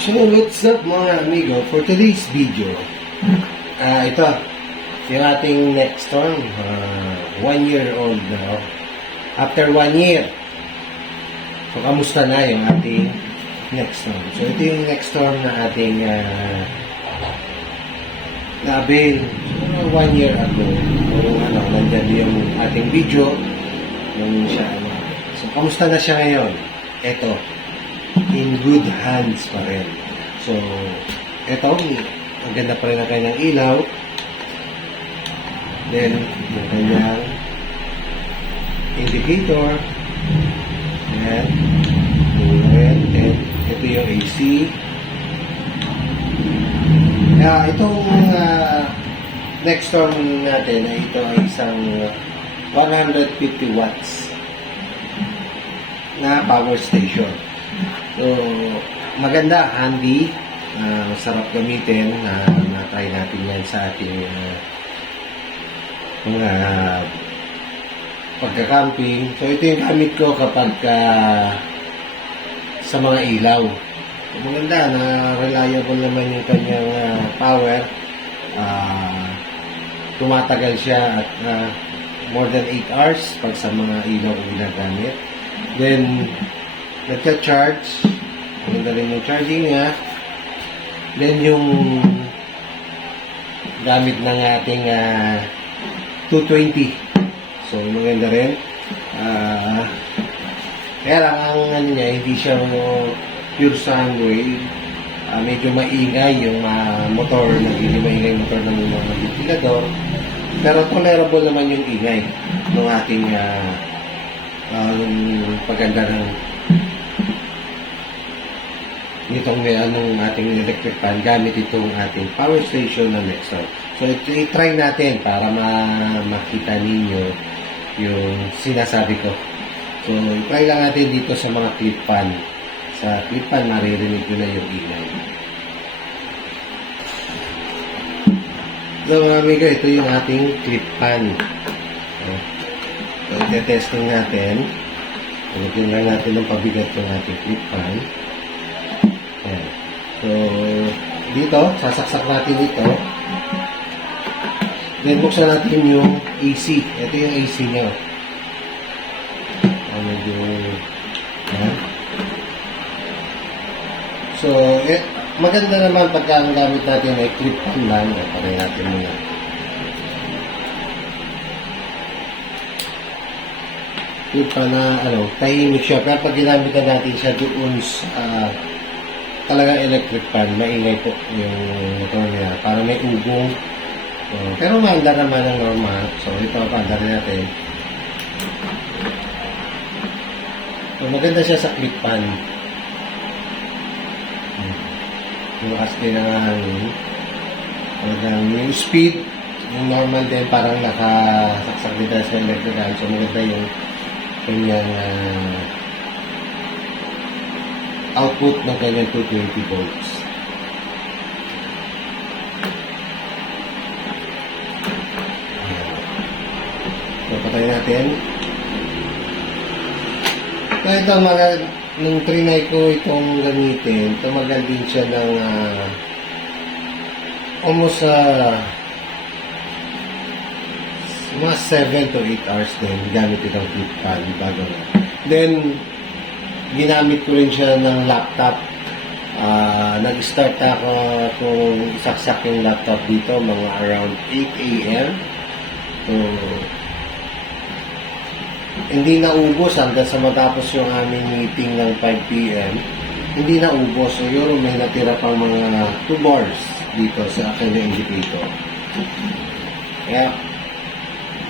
So, what's up mga amigo? For today's video, ito, yung ating next storm, 1 year old na. After 1 year, so kamusta na yung ating next storm? So, ito yung next storm na ating na-avail 1 year ago. Yung nandyan yung ating video, yung siya, so, kamusta na siya ngayon? Ito, in good hands pa rin. So, eto, ang ganda pa rin ang kanyang ilaw. Then, yung kanyang indicator. Ayan. And ito yung AC. Kaya itong next storm natin ay ito ay isang 150 watts na power station. So, maganda, handy, sarap gamitin, na-try natin yan sa ating mga pagka-camping. So, ito yung gamit ko kapag sa mga ilaw. So, maganda, na reliable naman yung kanyang power. Tumatagal siya at more than 8 hours pag sa mga ilaw kung ginagamit. Then, nagka-charge. Maganda rin yung charging niya. Then, yung gamit ng ating 220. So, maganda rin. Kaya lang, ang ano niya, hindi siya pure sound wave. Medyo maingay yung motor. Hindi maingay yung motor ng mga ventilador. Pero tolerable naman yung ingay ng ating paganda ng itong ating electric fan gamit itong ating power station na Nexon. So, i-try natin para makita ninyo yung sinasabi ko. So, i-try lang natin dito sa mga clip fan. Sa clip fan, maririnig nyo na yung ingay. So, mga amigo, ito yung ating clip fan. So, i-testing natin. Lagyan lang natin ng pabigat yung ating clip fan. Ayan. So, dito, sasaksak natin dito. Then, buksan natin yung AC. Ito yung AC niya. Medyo, ayan. So, maganda naman pagka ang gamit natin ay clip fan lang. Paray natin muna. Clip fan na, tahimik siya. Pero pag ginamitan natin siya doon sa talagang electric fan, maingay po yung motor niya. Para may ugong. So, pero maandar naman ang normal. So, ito paandar natin. So, maganda siya sa clip fan. Yung askin ng hangin. Yung speed, yung normal din, parang nakasaksak din tayo sa electric fan. So, maganda yung kanyang output ng kanyang 220 volts. So, patay natin. So, ito nung trinay ko itong gamitin, tumagal din siya ng almost mga 7 to 8 hours din gamit itong clip fan bago na. Then, ginamit ko rin siya ng laptop. Nag-start ako kung isaksak yung laptop dito mga around 8 a.m. So, hindi naubos hanggang sa matapos yung aming meeting ng 5 p.m. Hindi naubos. So, yun, may natira pang mga 2 bars dito sa akin yung indicator. Kaya,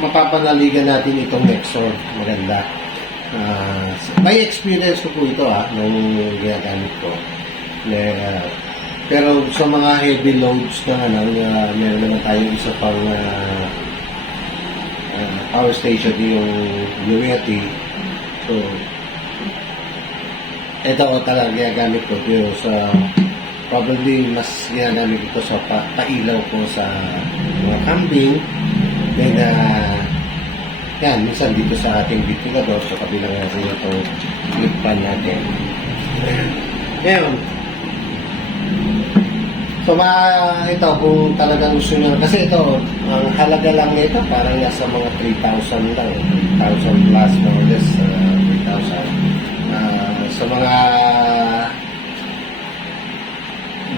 mapapanaligan natin itong Nexon. Maganda. May experience ko po ito nung ginagamit ko. Pero sa mga heavy loads na meron naman tayong isa pang power station yung Yeti. So, ito talaga ginagamit ko pero probably mas ginagamit ito sa pailaw ko sa mga camping. Then, yan, minsan dito sa ating ventilador, sa kabilang natin itong clip fan natin. Ngayon, So, ito, kung talagang gusto nyo, kasi ito, ang halaga lang nito, parang nasa mga 3,000 lang, 3,000 plus, more or less, 3,000. Sa mga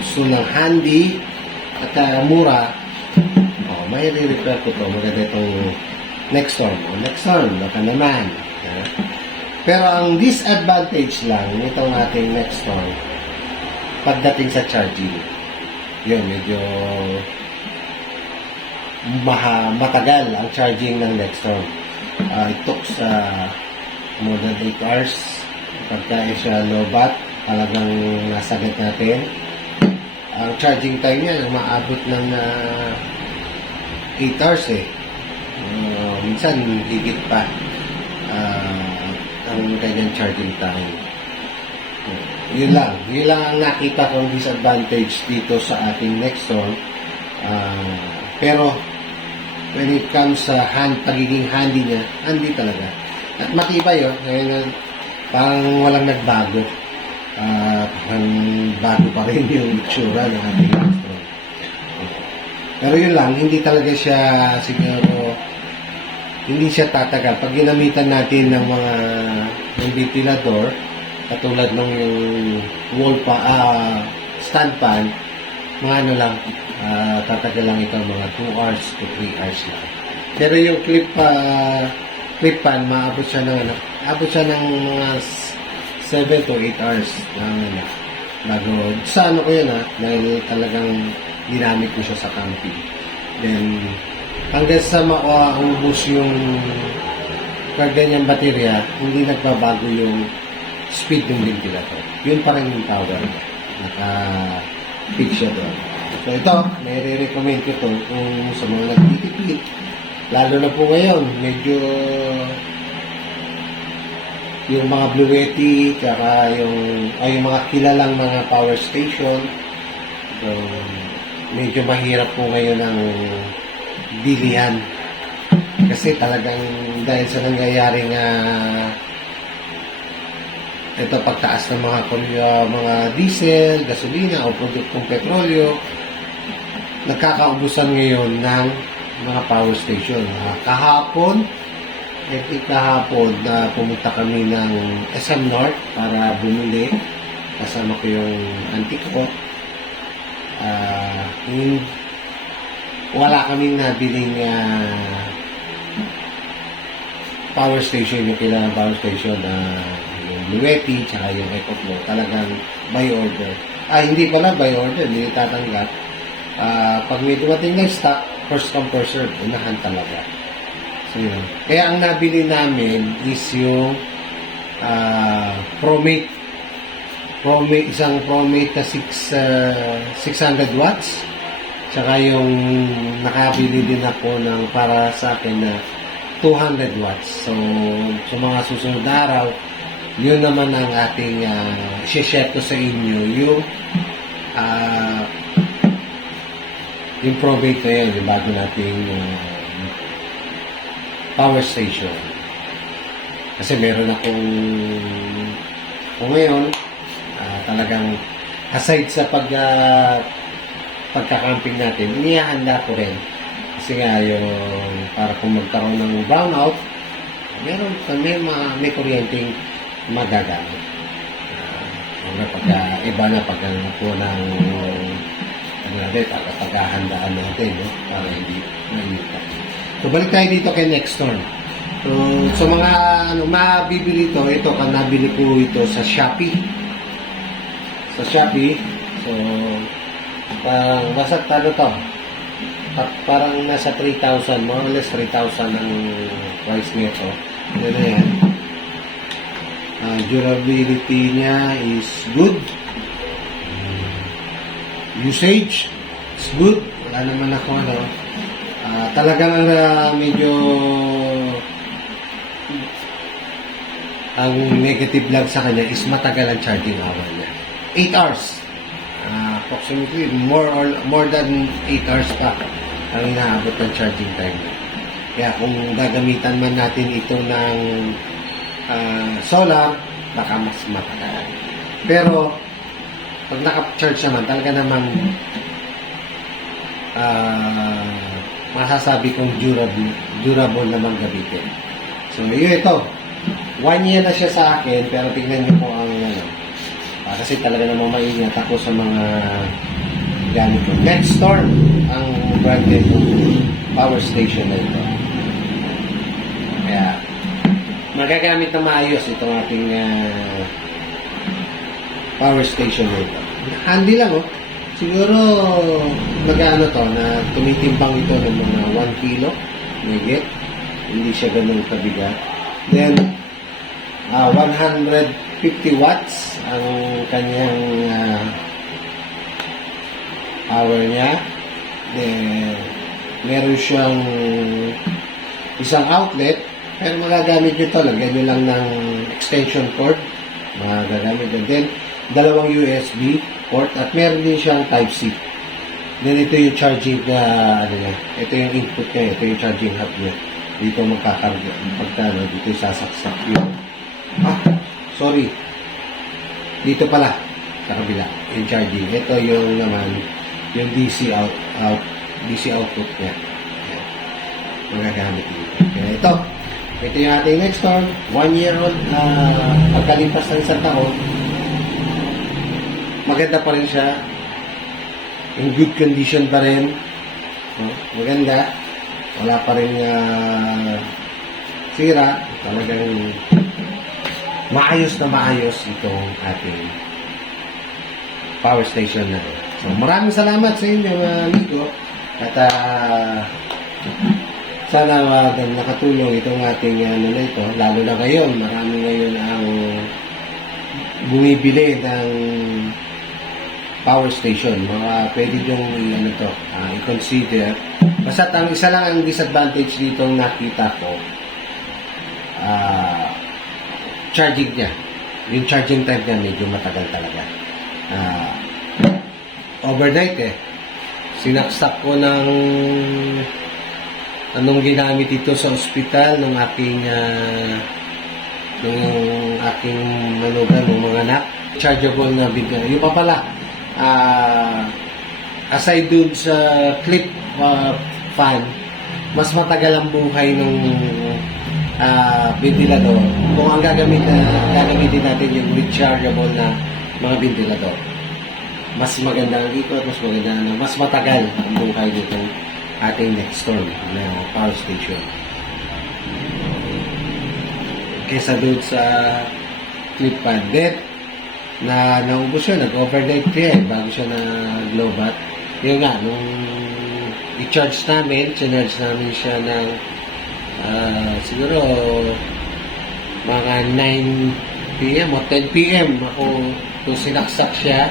gusto ng handy at mura, may re-repair ko to. Maganda itong Nexon. Nexon, baka naman. Pero ang disadvantage lang nitong ating Nexon, pagdating sa charging, yun, medyo matagal ang charging ng Nexon. It took more than 8 hours. Pagka siya low bat, talagang nasagad natin. Ang charging time niya, maabot ng 8 hours eh. Minsan, higit pa ang kanyang charging time. Yun lang ang nakita kong disadvantage dito sa ating Nexon. Pero, when it comes sa pagiging handy niya, handy talaga. At matibay ngayon, parang walang nagbago. Parang bago pa rin yung itsura ng ating Nexon. Pero yun lang, hindi talaga siya siguro, hindi siya tatagal. Pag ginamitan natin ng mga ventilador, katulad ng yung wall stand fan, mga ano lang, tatagal lang ito mga 2 hours to 3 hours lang. Pero yung clip fan, maabot siya ng mga 7 to 8 hours bago, sa ano ko yun dahil talagang ginamit ko siya sa camping. Then, hanggang sa maubos yung karga niyang baterya, hindi nagbabago yung speed ng ventilator. Yun pa rin yung power. Naka-fix siya doon. So ito, may re-recommend ko to kung sa mga nagtitipid. Lalo na po ngayon, medyo yung mga Bluetti, tsaka yung mga kilalang mga power station. So, medyo mahirap po ngayon ang bilihan. Kasi talagang dahil sa nangyayaring ito pagtaas ng mga diesel, gasolina o produktong petrolyo, nagkakaubusan ngayon ng mga power station. Kahapon na pumunta kami ng SM North para bumili. Kasama ko yung auntie ko. Wala kaming nabiling power station, yung kailangan power station yung Bluetti, tsaka yung EcoFlow, talagang by order. Hindi pala by order, hindi tatanggap. Pag may dumating na stock, first come first serve, unahan talaga. So, yun. Kaya ang nabili namin is yung Promate, isang Promate na 600 watts. Tsaka yung nakabili din ako ng para sa akin na 200 watts. So, sa mga susunod na araw, yun naman ang ating share ko sa inyo, yung Promate na yun, yung bago nating power station. Kasi meron akong ngayon, talagang aside sa pagka-camping natin, inihahanda ko rin. Kasi nga yung para kung magkaroon ng brownout, may kuryenteng magagamit. Iba na pag po ng paghahandaan natin, no? Para hindi mainita. So, balik tayo dito kay Nexon. So, sa mga mabibili ito nabili ko ito sa Shopee. So, basta parang nasa 3,000, more or less 3,000 ang price nito. Ano yan? Durability niya is good. Usage is good. Wala naman ako talagang medyo ang negative lang sa kanya is matagal ang charging hour niya. 8 hours. Approximately more than 8 hours pa ang inaabot ng charging time. Kaya kung gagamitan man natin ito ng solar, baka mas matagal. Pero pag naka-charge naman, talaga naman masasabi kong durable naman gamitin. So, yun ito. 1 year na siya sa akin, pero tingnan niyo po ang kasi talaga namang maingat ako sa mga gamit ko. Nextstorm ang brand nito, power station na ito. Kaya, magagamit na maayos itong ating power station na ito. Handy lang, oh. Siguro, nag-ano to, na tumitimbang ito ng mga 1 kilo, higit. Hindi siya ganun kabigat. Then, 150 watts ang kanyang power niya. Then, meron siyang isang outlet, pero magagamit nyo ito. Lagyan nyo lang ng extension cord. Magagamit nyo. Then, 2 USB port at meron din siyang Type-C. Then, ito yung charging na, ito yung input niya, ito yung charging hub niya. Dito magkakarga. Dito yung sasaksak yun. Sorry. Dito pala, sa kabila, yung charging. Ito yung naman, yung DC output niya. Ayan. Magagamit dito. Kaya ito yung ating Nextstorm, 1 year old, pagkalipas ng isang taon, maganda pa rin siya. In good condition pa rin. Maganda. Wala pa rin sira. Talagang maayos na maayos itong ating power station na ito. So, maraming salamat sa inyo mga amigo. At sana nakatulong itong ating na ito. Lalo na ngayon, marami ngayon ang bumibili ng power station. Pwede yung i-consider. Basta ang isa lang ang disadvantage dito nakita ko, charging niya. Yung charging time niya medyo matagal talaga. Overnight sinaksak ko ng anong ginamit ito sa ospital ng aking manugan ng mga anak. Chargeable na bigla. Yung pa pala, aside dun sa clip fan, mas matagal ang buhay ng ventilador kung ang gagamitin natin yung rechargeable na mga ventilador. Mas maganda ang ikot, mas matagal ang buhay nitong ating Nextstorm na power station kesa doon sa clip fan. Then, naubos yun, nag-overnight kaya bago siya na-glowbatt. Yun nga, nung i-charge namin siya ng siguro mga 9 p.m. o 10 p.m. ako kung sinaksak siya,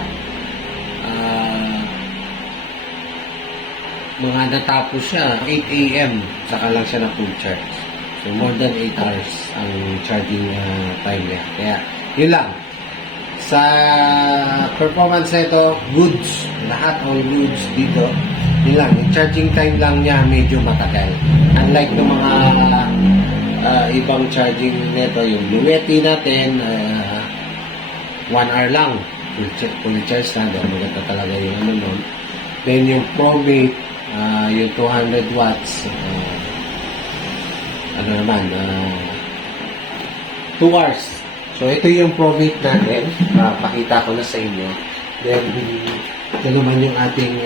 mga natapos siya 8 a.m. saka lang siya na full charge. So more than 8 hours ang charging time niya. Kaya yun lang, sa performance na ito, goods, lahat all goods dito. Yun lang, yung charging time lang niya medyo matagal. Unlike ng mga ibang charging nito, yung Bluetti natin, 1 hour lang. Full charge na, maganda talaga yung ano nun. Then yung ProMate, yung 200 watts, 2 hours. So ito yung ProMate natin. Pakita ko na sa inyo. Then, ito naman yung ating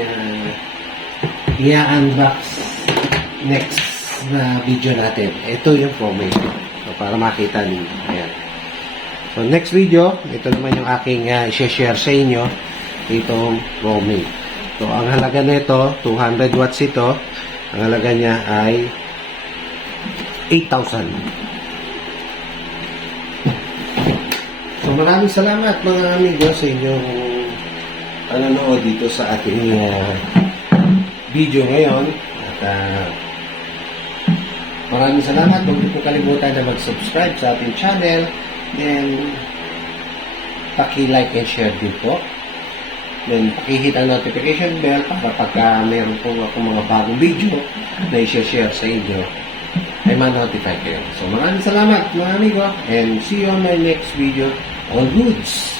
i-unbox next na video natin. Ito yung ProMate. So, para makita niyo. Ayan. So, next video, ito naman yung aking i-share sa inyo. Itong ProMate. So, ang halaga nito, 200 watts ito. Ang halaga niya ay 8,000. So, maraming salamat mga amigo sa inyong panonood dito sa ating video ngayon. At maraming salamat. Huwag niyo po kalimutan na mag-subscribe sa ating channel. Then, paki-like and share din po. Then, paki-hit ang notification bell para pagka meron po ako mga bagong video na i-share sa inyo, ay ma-notify kayo. So, maraming salamat mga amigo and see you on my next video. All goods!